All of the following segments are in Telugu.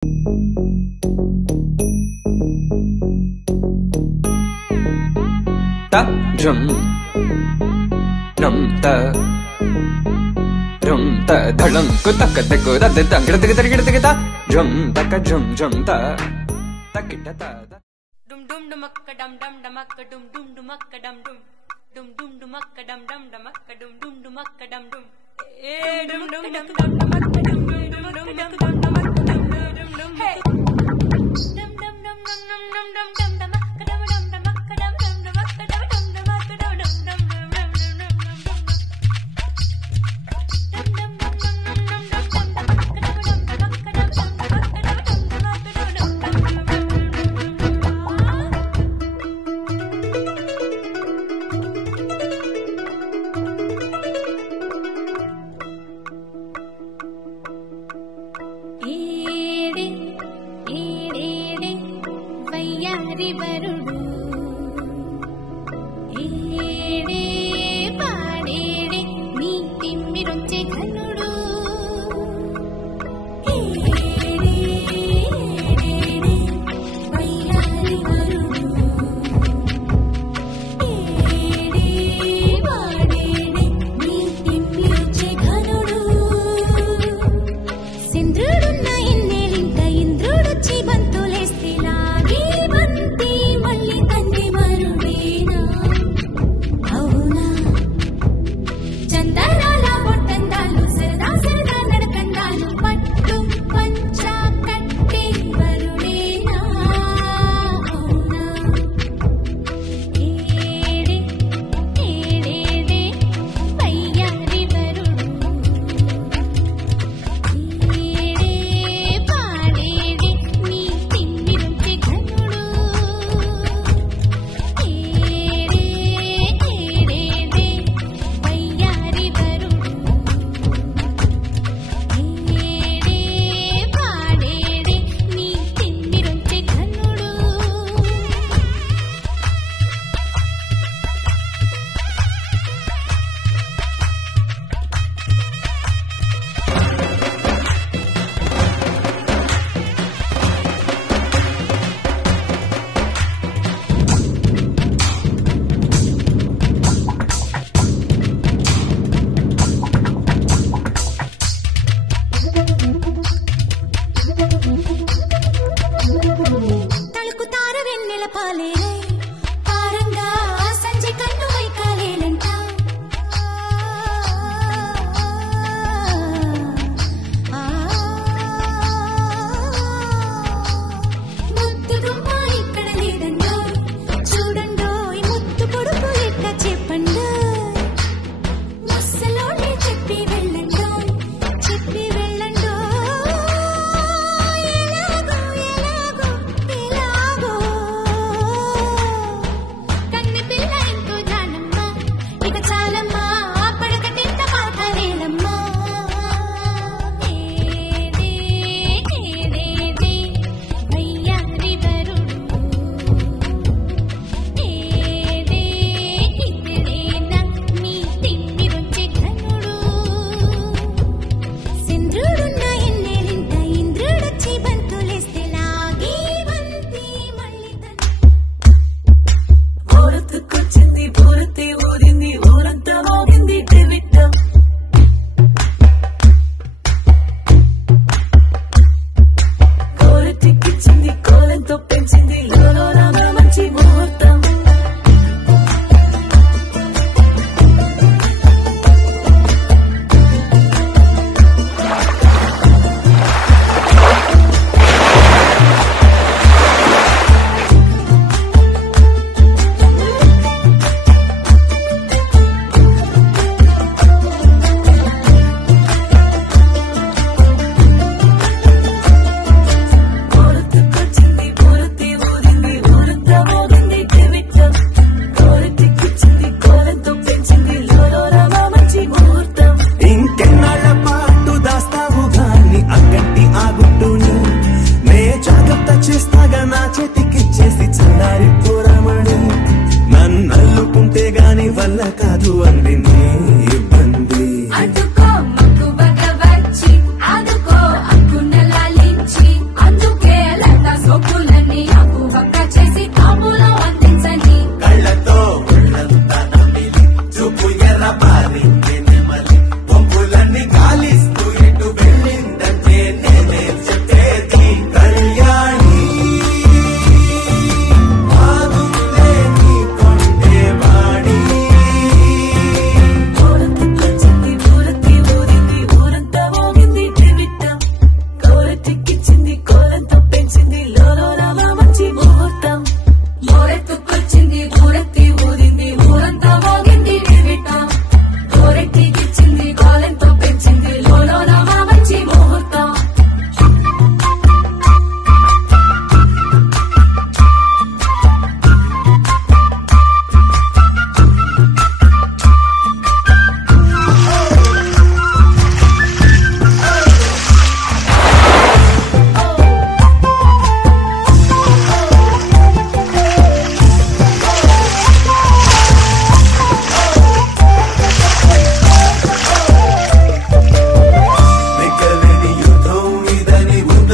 ta drum dum ta drum ta dhalam ko tak tak ko da da dang da da da drum tak drum drum ta tak ta ta dum dum dumakka dum dum dumakka dum dum dumakka dum dum dum dum dumakka dum dum dumakka dum dum dumakka dum dum eh dum dum dumakka dum dumakka dum dum dumakka dum dumakka dum dum dum hey dum dum dum dum dum dum dum dumakka dum dum dumakka dum dum dumakka dum dum dumakka dum dum dum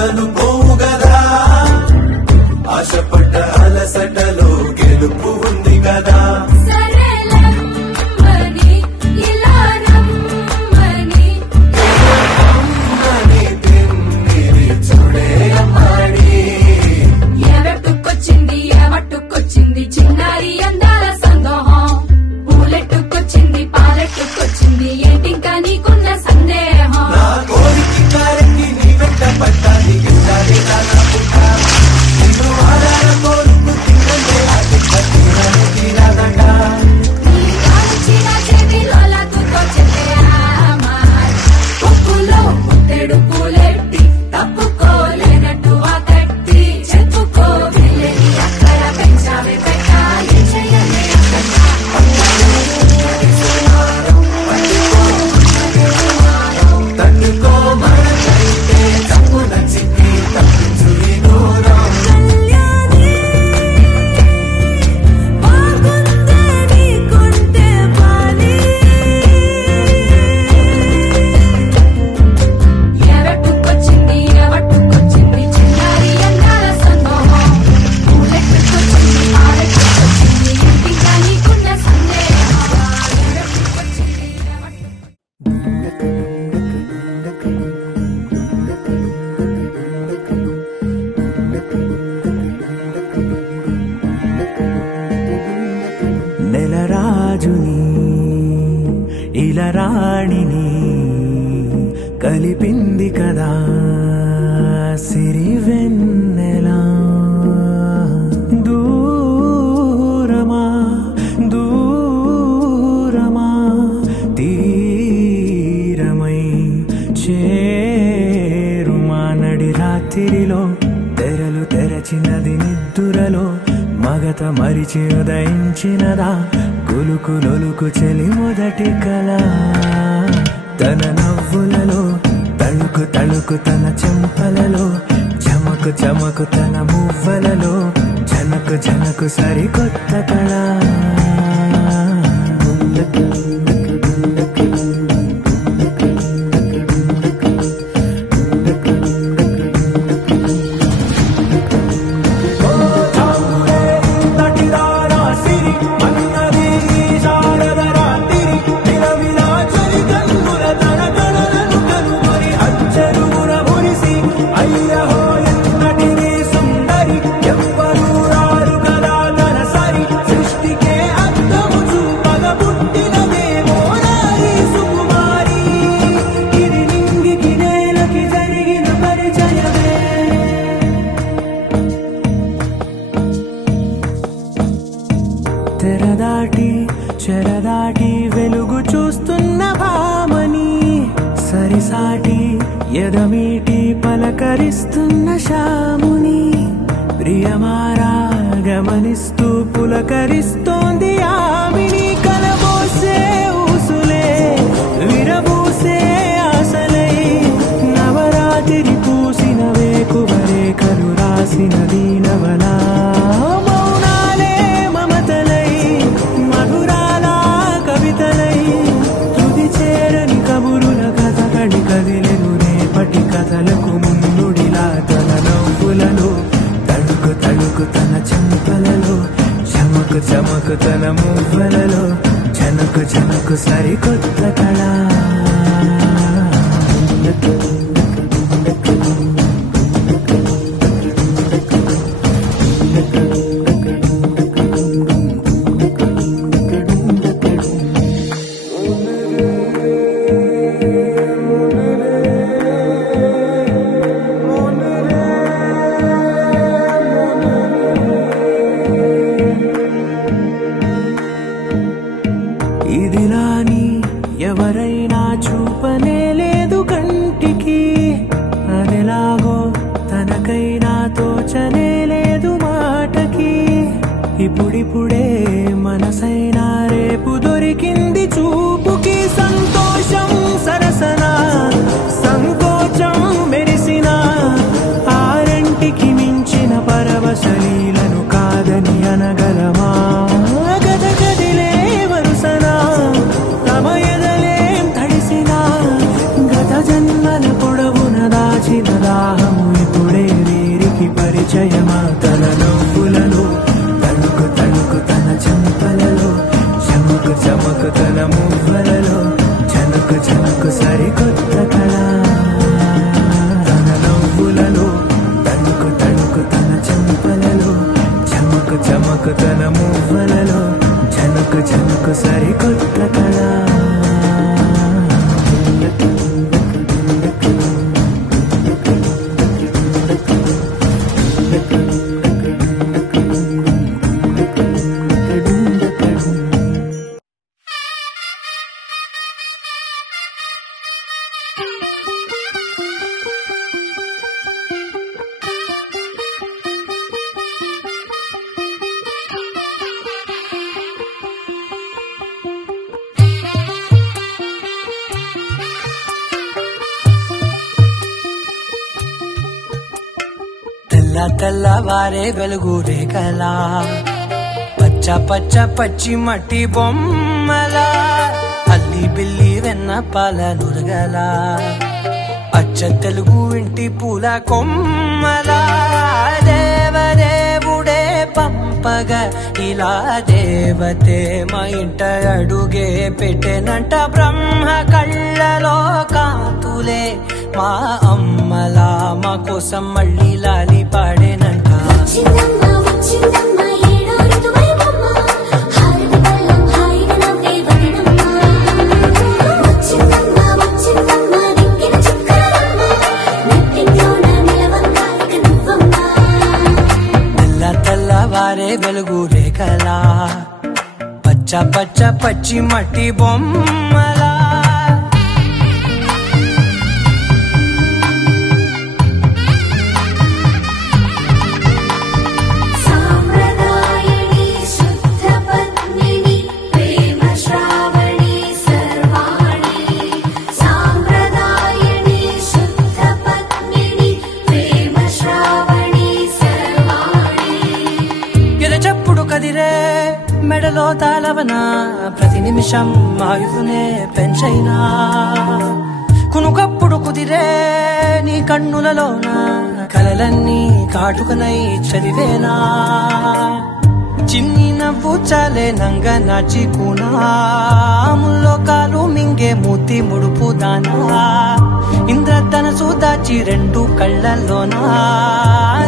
అనుకోవు గదా ఆశపడ్డ అలసటలో గెలుపు ఉంది కదా చిన్నారి అందాల సందోహం పూలెట్టుకొచ్చింది పాలెట్టుకొచ్చింది ఏంటింకా నీకున్న సందేహం నా కోరికి కారెక్కి నీ వెంట పట్టాలి నిన్ను ఆధార కోరుకు తిన్నందే అది తీరాదట చేతిలో లాగుతో చెప్పులో ముత్తెడు పూలెట్టి తప్పుకోలేనట్టు ఆ కట్టి చెప్పుకో వెళ్ళని అక్కడ పెంచావే పెట్టాలి చేయలే తట్టుకో మనకైతే తప్పు నచ్చితే తప్పించు ఈ దూరం ఎవట్టుకొచ్చింది ఎవట్టుకొచ్చింది చిన్నారి అందాల సందోహం పూలెట్టుకొచ్చింది పాలెట్టుకొచ్చింది ఇంటికా నీకున్న సందేహం ఎవట్టుకొచ్చింది నెలరాజుని ఇలరాణిని కలిపింది కదా సిరివెన్నెలా దూరమా దూరమా తీరమై చేరుమా నడి రాత్రిలో తెరలు తెరచినది నిద్దురలో మగత మరిచి ఉదయించినదా కులుకు లొలుకు చెలి మొదటి కళ తన నవ్వులలో తళుకు తళుకు తన చెంపలలో చమకు చమకు తన మువ్వలలో జనకు జనకు సరికొత్త కళ తెరదాటి చెరదాటి వెలుగు చూస్తున్న భామని సరిసాటి ఎదమీటి పలకరిస్తున్న శాముని ప్రియమారా గమనిస్తూ పులకరిస్తోంది ఆమిని కలబోసే ఊసులే విరబూసే ఆశలై నవరాత్రి పూసిన వేకువరే కలు రాసిన దీనవలా కథలకు ముందుడిలా తన నవ్వులలో తడుకు తడుకు తన చెంపలలో చమకు చమకు తన మువ్వలలో జనకు జనకు సరికొత్త కళ ఇదిలాని ఎవరైనా చూపనే లేదు కంటికి అదెలాగో తనకైనా తోచనే లేదు మాటకి ఇప్పుడిప్పుడే మనసైనా రేపు దొరికింది చూపుకి సంతోషం సరసన సంకోచం మెరిసిన ఆరంటికి మించిన పరవశలీలను కాదని అనగలమా గద గదిలే వరుసనా తమ ఎదలేం తడిసిన గత జన్మల పొడవున దాచిన దాహము ఇప్పుడు పరిచయమా తన నవ్వులలో తణుకు తణుకు తన చెంపలలో చమకు చమకు తన మువ్వలలో చనుకు చనుకు సరికొత్త కళ తన నవ్వులలో తణుకు తణుకు తన చెంపలలో చమకు చమకు తన మువ్వలలో చనుకు చనుకు సరికొత్త కళ తెల్లవారే వెలుగు రేఖలా పచ్చ పచ్చ పచ్చి మట్టి బొమ్మలా అల్లి బిల్లి వెన్న పాల నురగలా అచ్చ తెలుగు ఇంటి పూల కొమ్మలా దేవదేవుడే పంపగా ఇలా దేవతే మా ఇంట అడుగే పెట్టెనంట బ్రహ్మ కళ్ళలో కాంతులే మా అమ్మలా మా కోసం మళ్ళీ లాలి పాడేనంట తెల్లవారే వెలుగు రేఖలా పచ్చ పచ్చ పచ్చి మట్టి బొమ్మలా మెడలో తాళవన ప్రతి నిమిషం ఆయువునే పెంచైనా కునుకప్పుడు కుదిరే నీ కన్నులలోన కలలన్నీ కాటుకనై చదివేనా చిన్ని నవ్వు చాలే నంగ నాచి కూనాముల్లో కాలు మింగే మూతి ముడుపు దానా ఇంద్రధనసు దాచి రెండు కళ్ళల్లోనా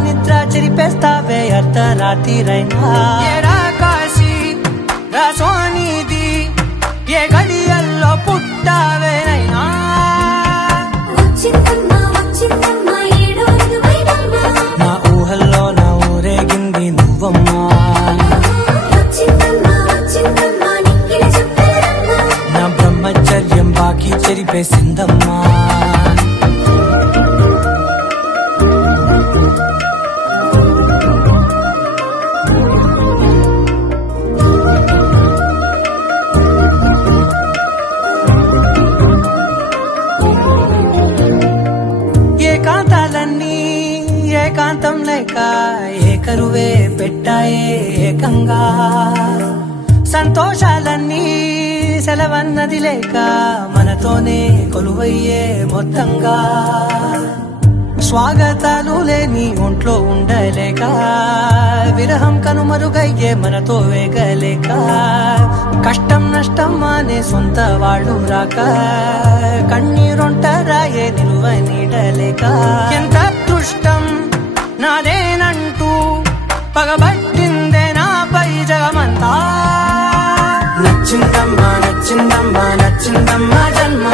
నిద్ర చెరిపేస్తావే అర్ధరాత్రిరైనా సోనిది ఏ గడియల్లో పుట్టావేనైనా నా ఊహల్లో నా ఊరేగింది నువ్వమ్మా నా బ్రహ్మచర్యం బాకీ చెరిపేసిందమ్మా ఏకాంతం లేక ఏకరువే పెట్టాయే ఏకంగా సంతోషాలన్నీ సెలవన్నది లేక మనతోనే కొలువయ్యే మొత్తంగా స్వాగతాలు లేని ఒంట్లో ఉండలేక విరహం కనుమరుగయ్యే మనతో వేగలేక కష్టం నష్టం అనే సొంత వాళ్ళు రాక కన్నీరొంటరాయే నిలువ నీడలేక ఎంత అదృష్టం నాదేనంటూ పగబట్టిందే నాపై జగమంతా నచ్చిందమ్మా నచ్చిందమ్మా నచ్చిందమ్మా జన్మ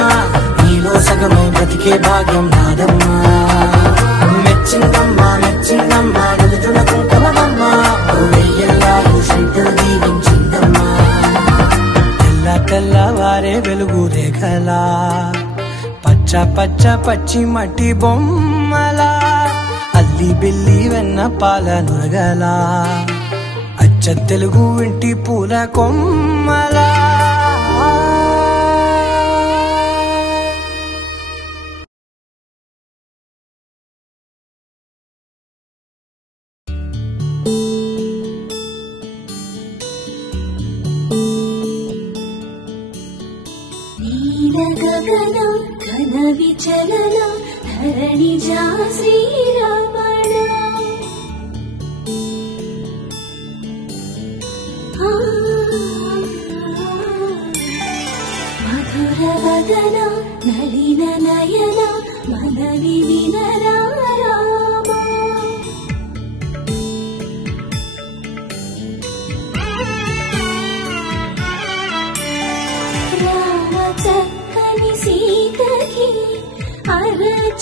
నీలో సగమై బ్రతికే భాగ్యం నాదమ్మా మెచ్చిందమ్మా మెచ్చిందమ్మా నుదుటిన కుంకుమమ్మా వెయ్యల్లాలు శంకరు దీవించిందమ్మా తెల్లవారే వెలుగు రేఖలా పచ్చ పచ్చ పచ్చి మట్టి బొమ్మలా అల్లి బిల్లి వెన్న పాల నురగలా అచ్చ తెలుగు ఇంటి పూల కొమ్మలా గగనం ఘన విచలన ధరణిజా శ్రీరమణ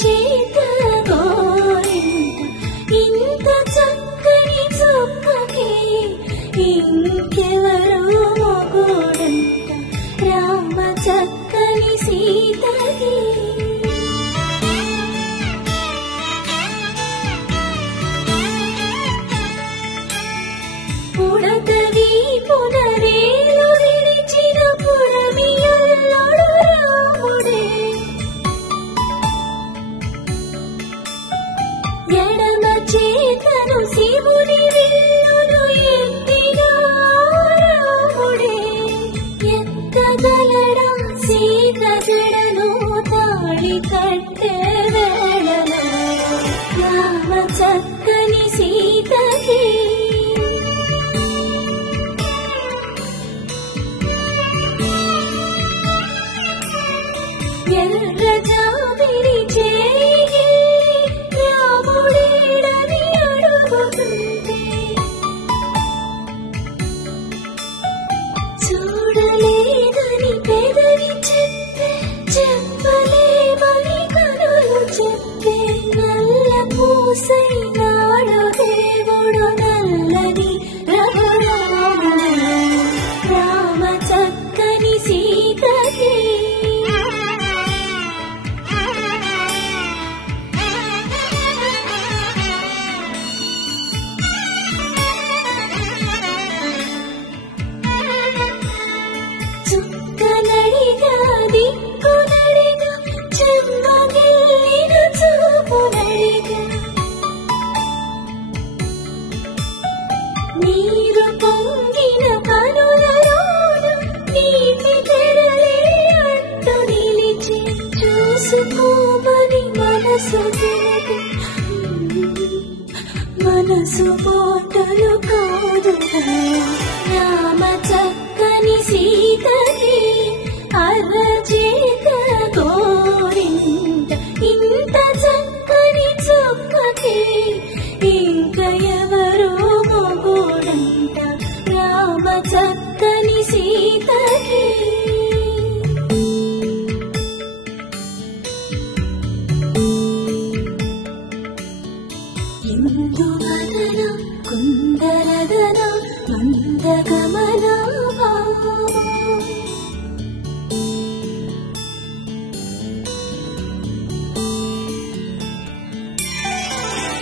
చేత గోరింట ఇంత చక్కని చుక్కకి ఇంకెవరో మొగుడంట రామ చక్కని సీతకి. పుడతవి పునరేలు విరిచిన పురమియల్లుడు రాముడే ఎడమ చేతను శివుని విల్లును ఎత్తిన రాముడే ఎత్తగలడా సీత జడను తాళి కట్టే వేళలో రామ చక్కని సీతకి. ఎర్ర జాబిలి చేయి రాముడేడని అడుగుతుంటే చూడలేదని పెదవి చెప్పే చెప్పలేమని కనులు చెప్పే నల్ల పూసై నాడు దేవుడు నల్లని రఘురాముడు రామ చక్కని సీతకి. చుక్కనడిగా దిక్కునడిగా చెమ్మగిల్లిన చూపునడిగా నీరు పొంగిన కనులలోన నీటి తెరలే అట్టు నిలిచి చూసుకోమని మనసు తోడు మనసు పోటలు కాదుగా రామ చక్కని సీతకి. అరచేత గోరింట ఇంత చక్కని చుక్కకి ఇంక ఎవరో మొగుడంట రామ చక్కని సీతకి. ఇందువదన కుందరదన మందగమన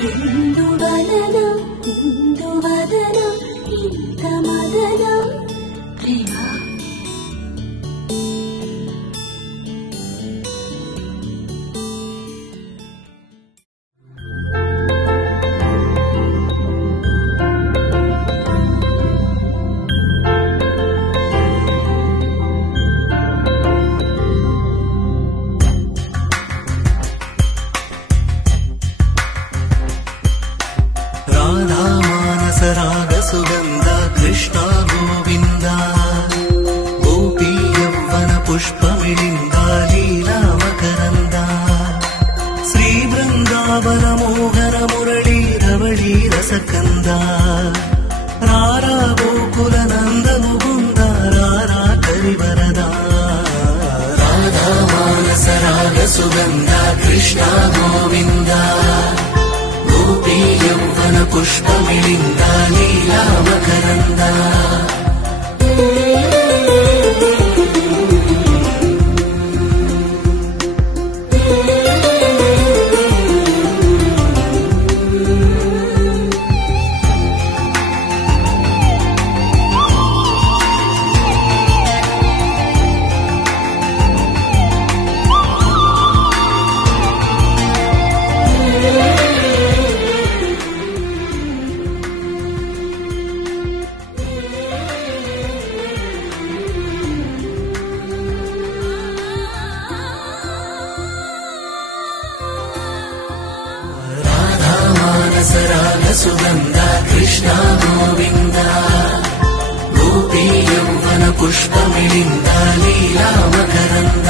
ఇందువదన ఇందువదన ఇంత మదన ప్రేమ. రాధా మానస రాగ సుగంధ కృష్ణ గోవింద గోపీ యవ్వన పుష్పమిళింద లీలా మకరంద శ్రీ బృందావన మోహన మురళీ రవళీ రసకంద రారా గోకుల నంద ముకుంద రారా కరివరద. రాధా మానస రాగ సుగంధ కృష్ణ గోవింద గోపీ యవ్వన పుష్పమిళింద లీలా మకరంద. రాగ సుగంధ కృష్ణ గోవింద గోపీ యవ్వన పుష్పమిళింద లీలా మకరంద.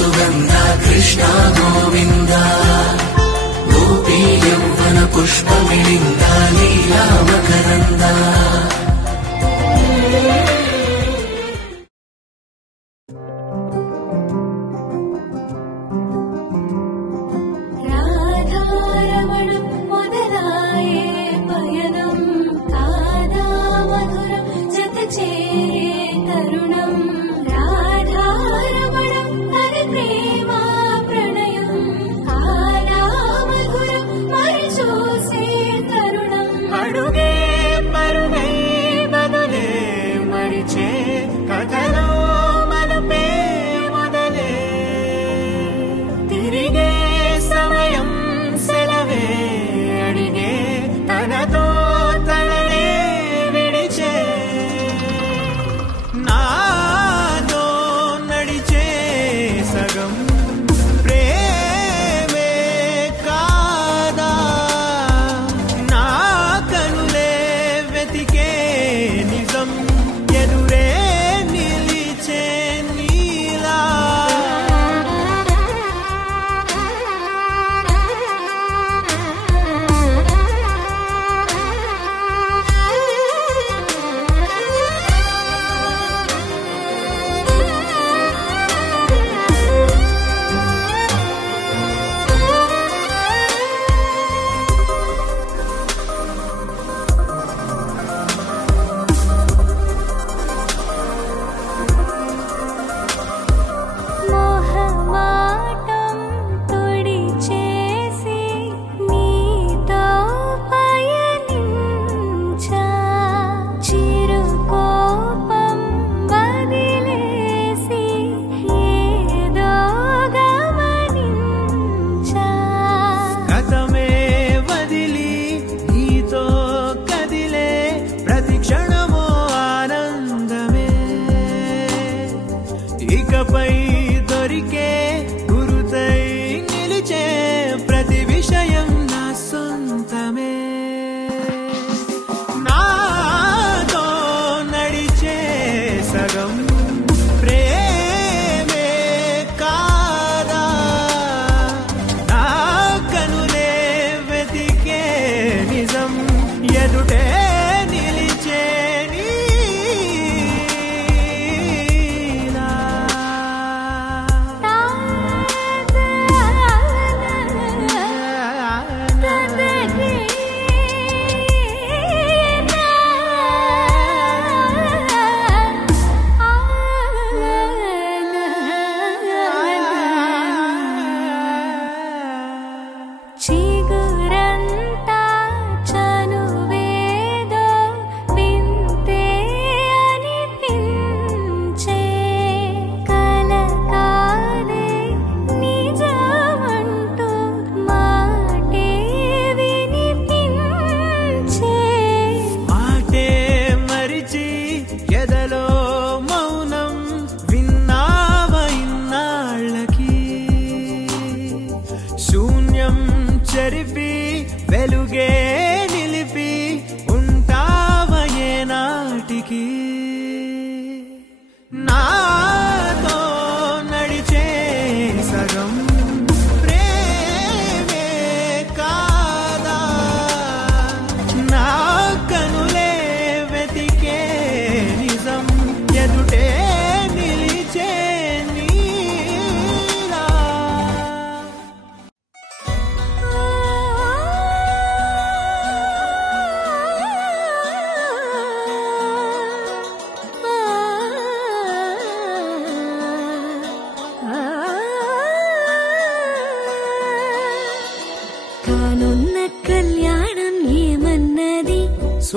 సుగంధ కృష్ణ గోవింద గోపీ యౌవన పుష్పమిళింద లీలా మకరంద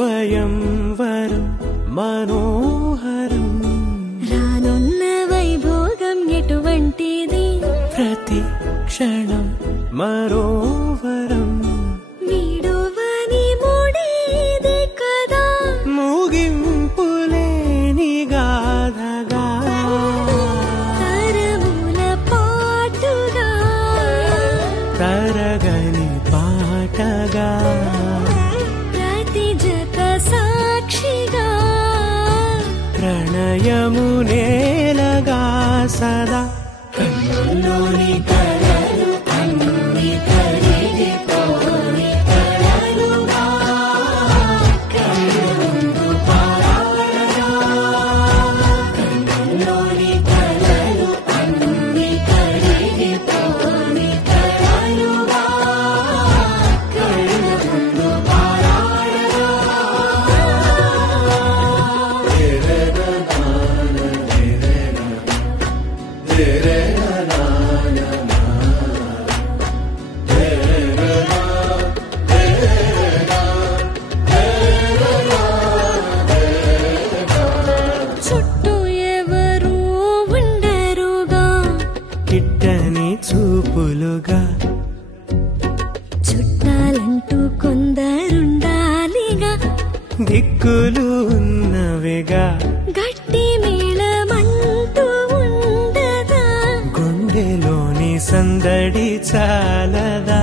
స్వయంవరం మనోహరం రానున్న వైభోగం ఎటువంటిది ప్రతి క్షణం మరోవరం వీడువని మూడేది కదా ముగింపులేని గాథగా తరముల పాటుగా తరగని పాటగా సాక్షిగా ప్రణయము నేలగా సదా కన్నుల్లోని కలలు అన్ని కరిగిపోని కలలుగా కళ్ళుందు పారాడగా కన్నుల్లోని కలలు అన్ని కరిగిపోని కలలుగా కళ్ళుందు పారాడగా చుట్టూ ఎవరు ఉండరుగా కిట్టని చూపులుగా చుట్టాలంటూ కొందరుండాలిగా దిక్కులు ఉన్నవిగా గట్టి మేళమంటూ ఉండగా గుండెలోని సందడి చాలదా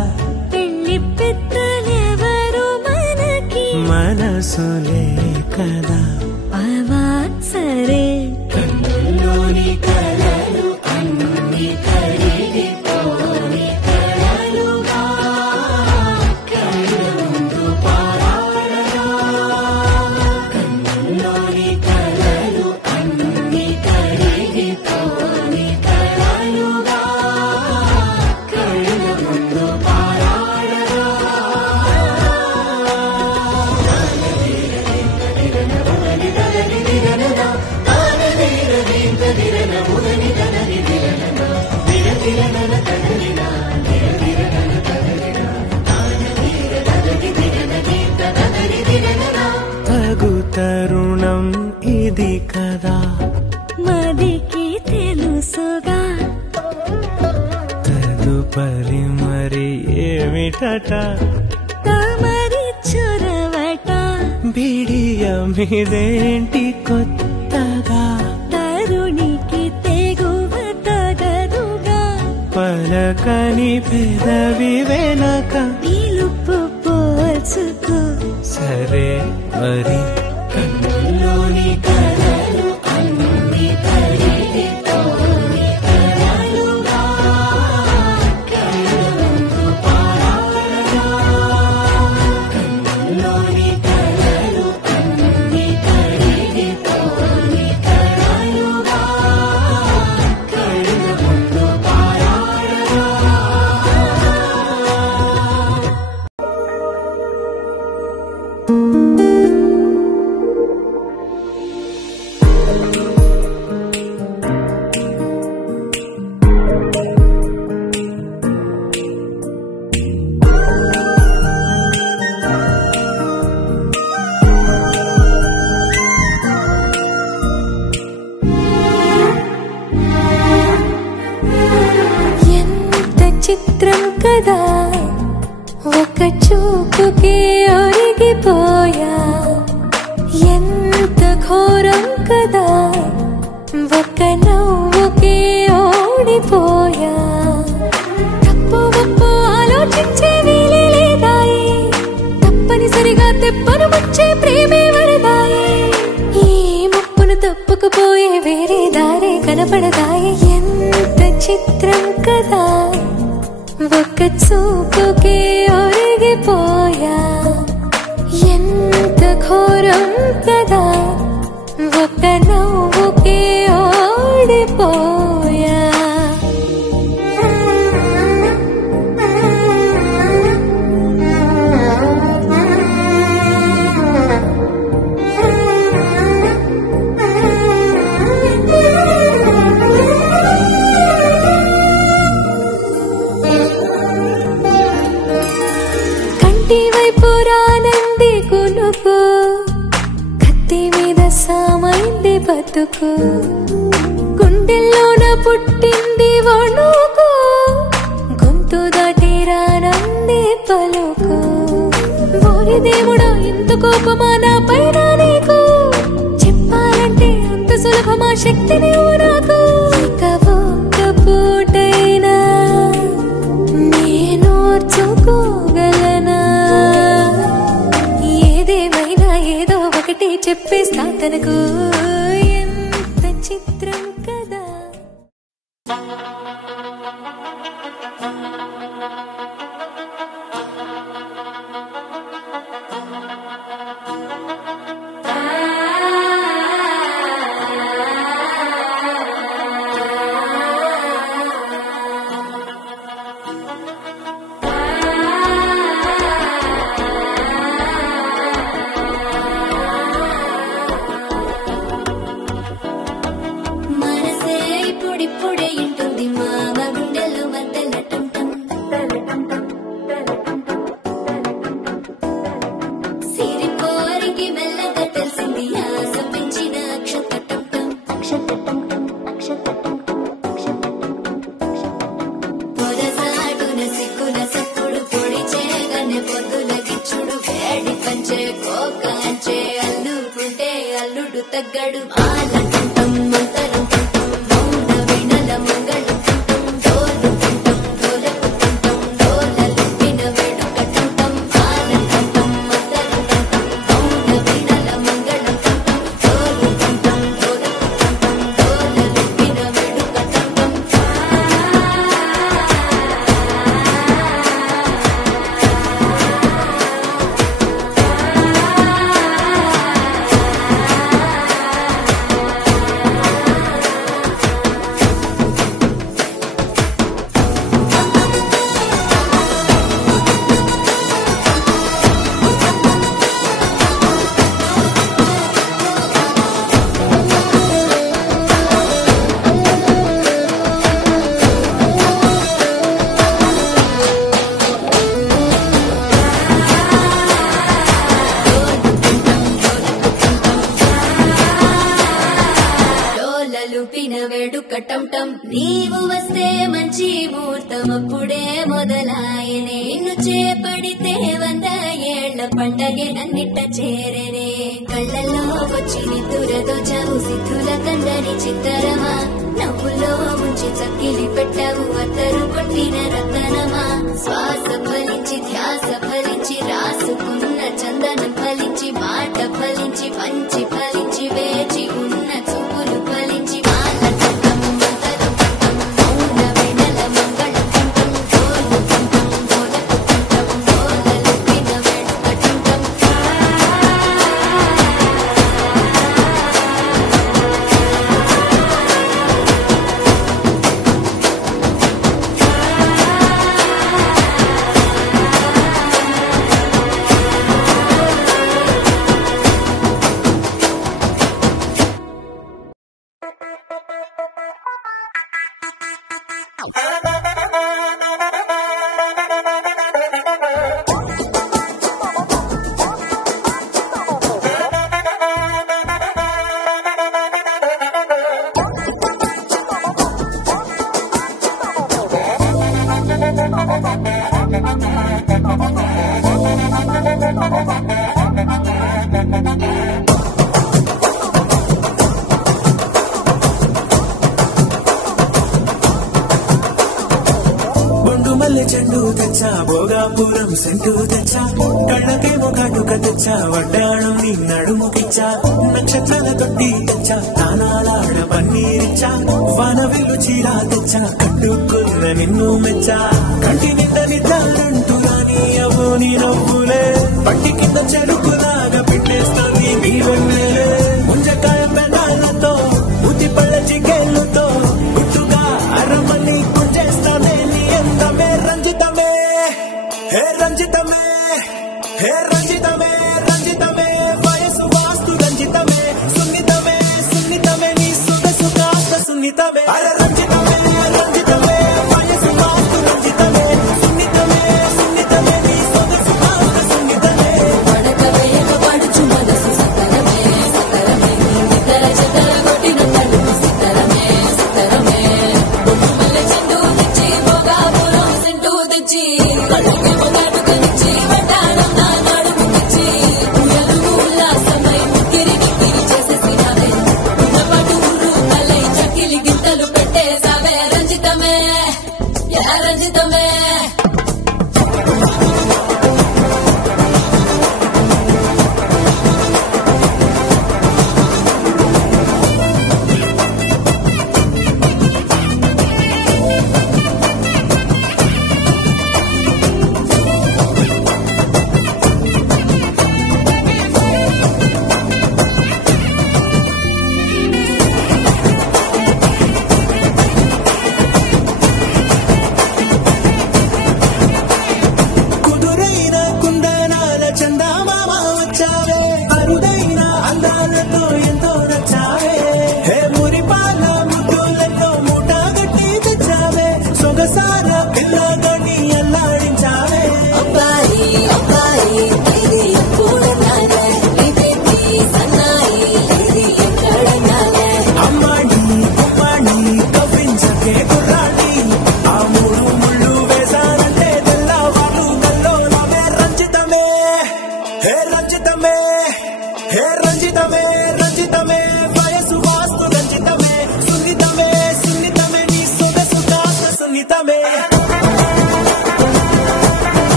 పెళ్లి పెద్దలెవరు మనకి మనసులే కదా అవా సరే కన్నుల్లోని కలలు అన్ని కరిగిపోని కలలుగా కళ్ళుందు పారాడగా కన్నుల్లోని కలలు అన్ని కరిగిపోని కలలుగా కళ్ళుందు పారాడగా తగు తరుణం ఇది కదా మదికి తెలుసుగా తదుపరి మరి ఏమిటట తమరి చొరవట బిడియమిదేంటి కొత్తగా తరుణికి తెగువ తగదుగా పలకని పెదవి వెనక పిలుపు పోల్చుకో సరే మరి కన్నుల్లోని కలలు అన్ని కరిగిపోని కలలుగా కళ్ళుందు పారాడగా కన్నుల్లోని కలలు అన్ని కరిగిపోని కలలుగా కళ్ళుందు పారాడగా ఎంత చిత్రం కదా ఒక చూపుకి ఒరిగిపోయా ఎంత ఘోరం కదా ఒక నవ్వుకి ఓడిపోయా తప్పు ఒప్పు ఆలోచించే వీలే లేదాయే తప్పనిసరిగా తెప్పను వచ్చే ప్రేమే వరదాయే ఈ ముప్పును తప్పుకుపోయే వేరే దారే కనపడదాయే ఎంత చిత్రం కదా ఒక చూపుకి ఒరిగిపోయా ఎంత ఘోరం కదా ఒక నవ్వుకి ఓడిపోయా కంటి వైపు రానంది కునుకు కత్తి మీద సామైంది బతుకు గుండెల్లోన పుట్టింది వణుకు గొంతు దాటి రానంది పలుకు ఓరి దేవుడా ఇంత కోపమా నా పైన నీకు చెప్పాలంటే అంత సులభమా శక్తిని నాకు ఇక ఒక్క పూటైనా నేనోర్చుకోగలనా ఏదేమైనా ఏదో ఒకటి చెప్పేస్తా తనకు ఎంత చిత్రం కదా ఎప్పుడు తగ్గడు ఆలంటం మంతరం మౌన వీణల మంగళం డోలు డోలకు డోలలు విన వేడుకటం ఆలంటం మంతరం మౌన వీణల మంగళం డోలు డోలకు డోలలు విన వేడుకటం లూపిన వేడుకటం టం నీవు వస్తే మంచి ముహూర్తం అప్పుడే మొదలాయనే నిన్ను చేపడితే 100 ఏళ్ల పండగే నన్నిట్ట చేరనే కళ్ళల్లో వచ్చి నిద్దురతో చావు సిద్ధుల కందని చిత్తరమా నవ్వులో ముంచి చక్కిలి పెట్టావు అత్తరు కొట్టిన రతనమా శ్వాస ఫలించి ధ్యాస ఫలించి రాసుకున్న చందనం ఫలించి మాట ఫలించి పంచి ఫలించి వేచి ఉన్న చూపులు ఫలించి చెండు తెచ్చా భోగాపురం సెంటు తెచ్చా కళ్ళకేమో కాటుక తెచ్చా వడ్డాణం నీ నడుముకిచ్చా నక్షత్రాల తొట్టి తెచ్చా తానాలాడ పన్నీరిచ్చా వానవిల్లు చీరా తెచ్చా కట్టుకున్న నిన్ను మెచ్చా కంటి నిండా నిద్దాలంటూ రాని అవ్వు నీ నవ్వులే పట్టి కింద చెరుకులాగా పెట్టేస్తుంది నీ వెన్నెలే ముంజకాయ పెనాలతో ఉతి పళ్ళ చికెళ్ళుతో గుట్టుగా అరమని గుంజేస్తానే నీ ఎంతమే రంజితమే హే రంజితమే హే రంజితమే రంజితమే వయసు వాస్తు రంజితమే సున్నితమే సున్నితమే నీ సుగసు కాస్త సున్నితమే అరే రంజితమే రంజితమే వయసు వాస్తు రంజితమే సున్నితమే సున్నితమే నీ సుగసు కాస్త సున్నితమే పడక వేయక పడుచు మనసు సకలమే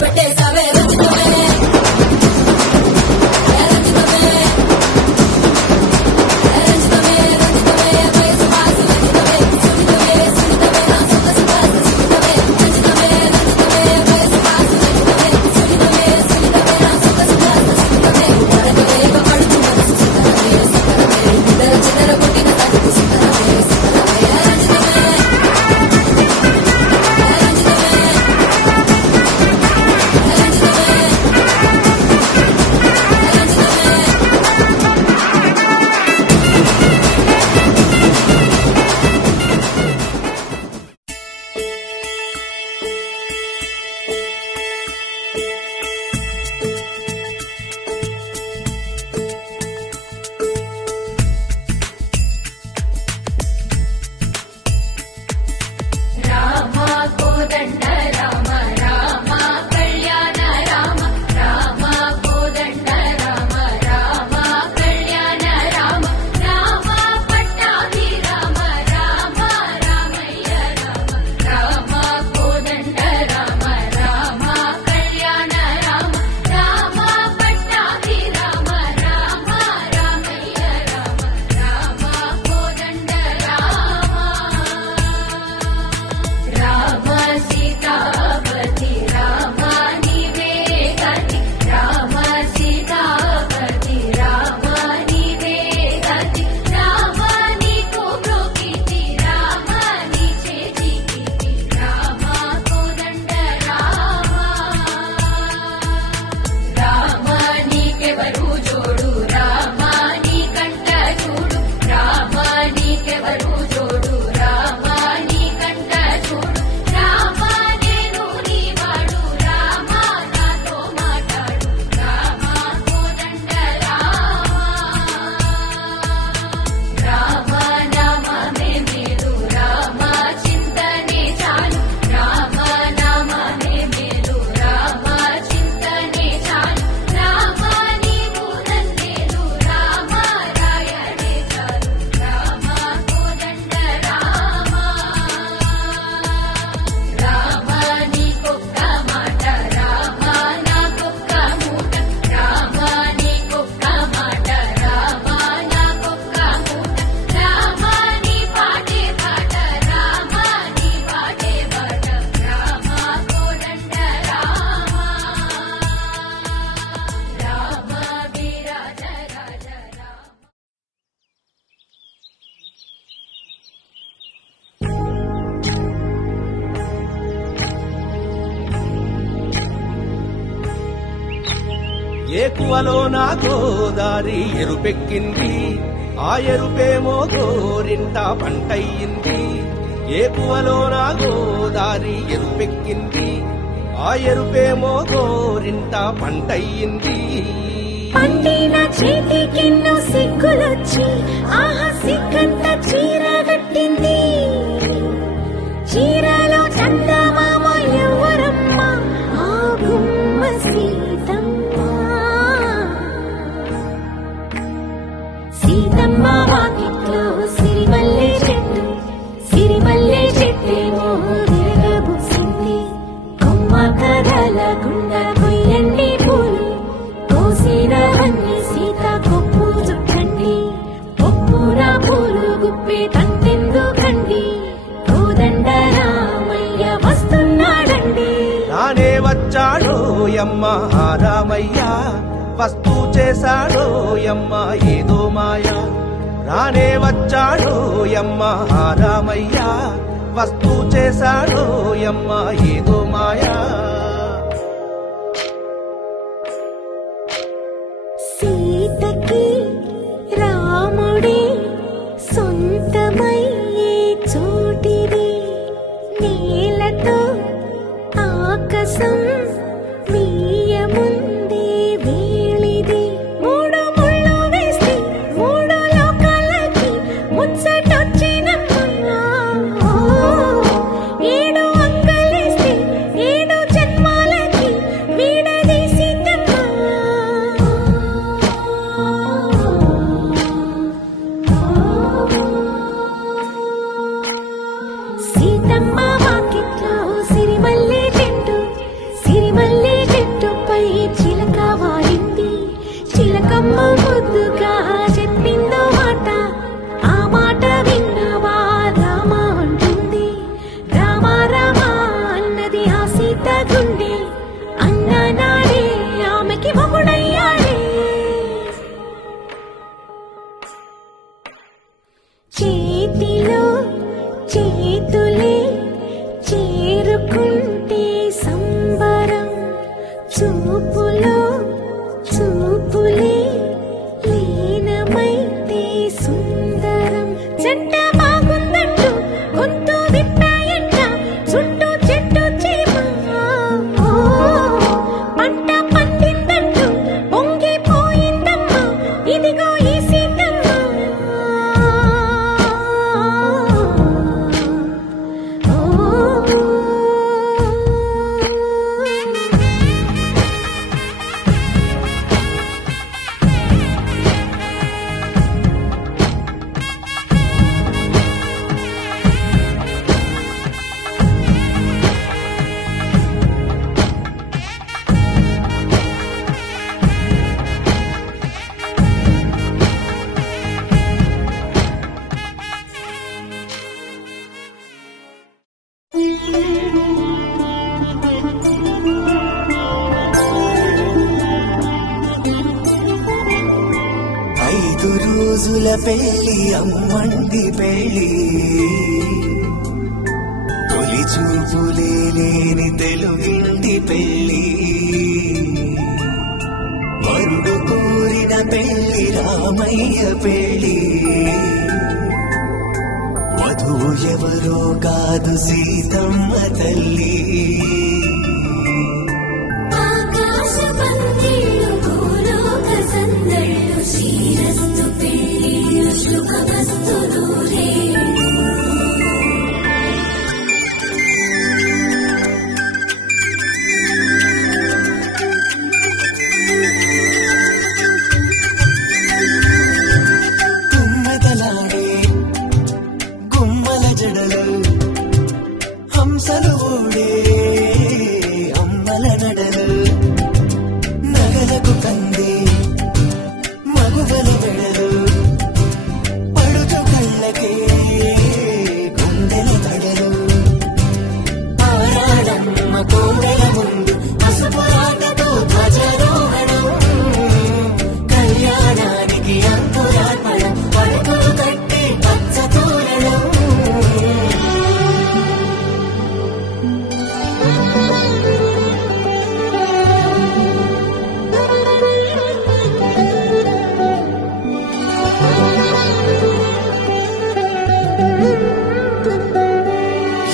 పెట్టేసావే రంజితమే రంజితమే రంజితమే రంజితమే వయసు వాసు రంజితమే సునితమే సునితమే నా సొంత సుఖాసు సునితమే రంజితమే రంజితమే వయసు వాసు రంజితమే సునితమే సునితమే నా సొంత సుఖాసు సునితమే నడకలేక పడుతు మనసు సుతరమే సుతరమే చిదర చిదర కొట్టిన తడుపు సుతరమే సుతరమే రంజితమే ఏకువలో నా గోదారి ఎరుపెక్కింది ఆ ఎరుపేమో గోరింట పంటయ్యింది ఏకువలో నా గోదారి ఎరుపెక్కింది ఆ ఎరుపేమో గోరింట పంటయ్యింది పండిన చేతికెన్నో సిగ్గులొచ్చి ఆహా సిగ్గంత చీర కట్టింది చీరలో చందమామ ఎవరమ్మ ఆ గుమ్మ సీతమ్మ సీతమ్మ వాకిట్లో సిరిమల్లె చెట్టేమో విరగబూసింది కొమ్మ కదలకుండా కొయ్యండి పూలు కోసినవన్నీ సీత కొప్పు చుట్టండి కొప్పున పూలు గుప్పే తంతెందుకండి కోదండ రామయ్య వస్తున్నాడండి రానే వచ్చాడో యమ్మ రామయ్య వస్తూ చేశాడో యమ్మ ఏదో మాయా రానే వచ్చాడో యమ్మ రామయ్య వస్తూ చేశాడో యమ్మ ఏదో మాయా సీతకి రాముడే సొంతమయ్యే చోటిది నేలతో ఆకాశం మీయముందే వేళిది మూడు ముళ్ళు వేస్తే మూడు లోకాలకి ముచ్చటొచ్చినమ్మా ఏడు అంగలేస్తే ఏడు జన్మాలకి వీడదీసిందమ్మా సీతమ్మ వాకిట్లో సిరిమల్లె అమ్మ ముద్దుగా చెప్పిందో మాట, ఆ మాట విన్నవా రామ అంటుంది. రామ రామ అన్నది ఆ సీత గుండె, అన్న నాడే ఆమెకి మొగుడయ్యాడే. చేతిలో చేతులే చేరుకుంటే సంబరం, చూపులో చూపులే లీనమైతే సుందరం. జంట బాగుందంటూ గొంతు విప్పాయంట, చుట్టూ చెట్టు చీమ. పంట పండిందంటూ పొంగిపోయిందమ్మా, ఇదిగో ఈ సీతమ్మ. ఐదు రోజుల పెళ్లి అమ్మంది పెళ్లి, తొలి చూపులే లేని తెలుగింటి పెళ్లి. వరుడు కోరిన పెళ్లి రామయ్య పెళ్లి, వధువు ఎవరో కాదు సీతమ్మ తల్లి. ఆకాశ పందిళ్ళు భూలోక సందళ్ళు, శ్రీరస్తు పెళ్ళిళ్ళు శుభమస్తు నూరేళ్ళు. గుమ్మెదలాడే గుమ్మల జడలు, హంసలు ఊడే అమ్మల నడలు, నగలకు కంది మగువల మెడలు, పడుచు కళ్ళకే గుండెల తడలు. ఆరాడమ్మ కోడెల ముందు పసుపురాటతో ధ్వజారోహణం, కళ్యాణానికి అంకురార్పణం, పడుకులు కట్టి పచ్చ తోరణం.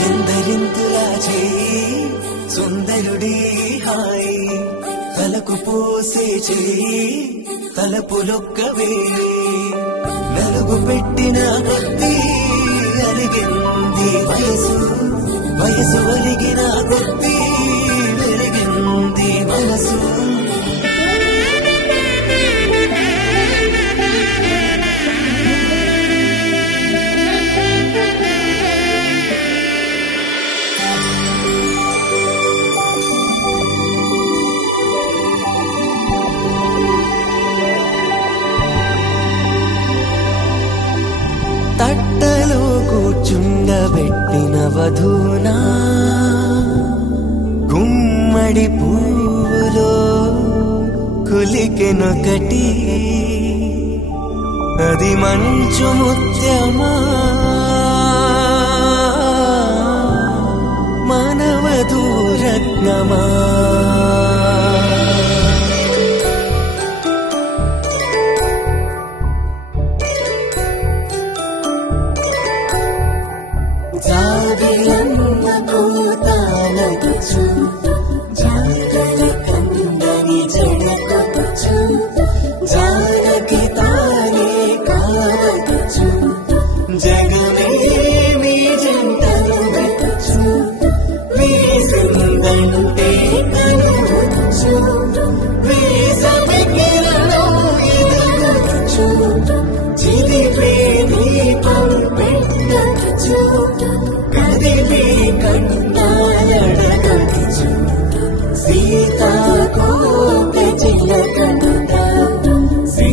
ఎందరింతులా చేయి సుందరుడి హాయి, తలకు పోసే చేయి తలపులొక్కవే. నలుగు పెట్టిన కొద్దీ అరిగింది వయసు, వయసు అరిగిన కొద్దీ పెరిగింది మనసు. తట్టలో కూర్చుండబెట్టిన వధూనా, గుమ్మడి పువ్వులో కులికెనొకటి, అది మంచు ముత్యమా మానవధూరత్నమా. జాబిలమ్మ కోతాలగచ్చు, జాగలి కందని జడకొచ్చు, జానకి తానే కావచ్చు, జగమే మీ జంటలు పెట్టచ్చు, వేసిందంటే కనువచ్చు, వేసవి కిరణం ఎదగచ్చు, చిలిపే దీపం పెట్టచ్చు, కదిపే కండాలడగచ్చు, సీతాకోక చిలకంట, సీ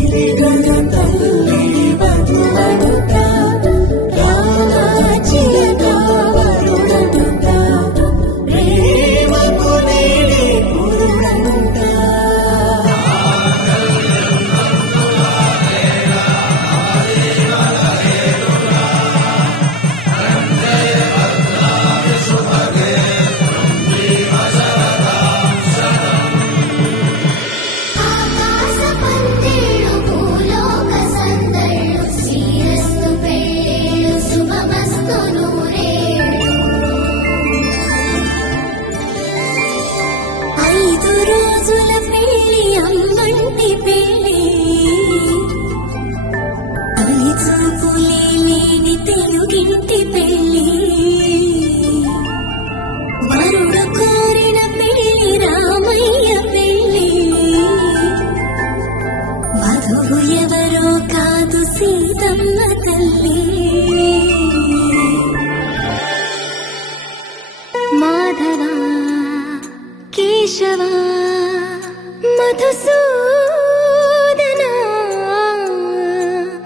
మధుసూదన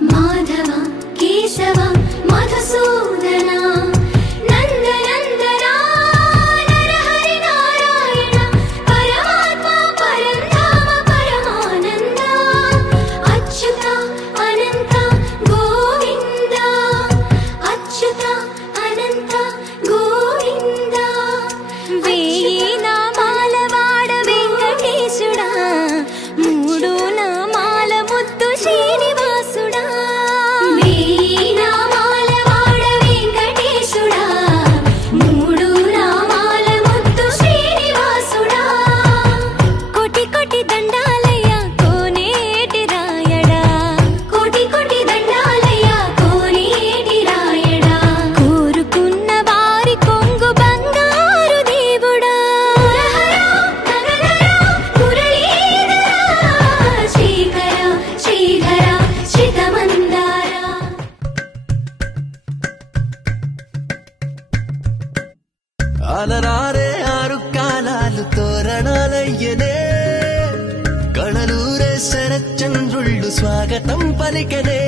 మాధవ కేశవ మధుసూదన నందనందన నరహరి నారాయణ పరమాత్మ పరంధామ పరమానంద అచ్యుత అనంత గోవింద అచ్యుత అనంత గోవింద వేయి నామాల వాడ వెంకటేశుడా మూడు నామాల ముద్దు శ్రీనివాసుడా వేయి నామాల వాడ వెంకటేశుడా మూడు నామాల ముద్దు శ్రీనివాసుడా కోటి కోటి దండాలయ్య కోనేటి రాయడా కోటి కోటి దండాలయ్య కోనేటి రాయడా కోరుకున్న వారి కొంగు బంగారు దేవుడా మురళీధర శ్రీకర శ్రీధర శ్రితమందార అలరారే ఆరు కాలాలు తోరణాలయ్యనే కళలూరే శరచంద్రుళ్ళు స్వాగతం పలికనే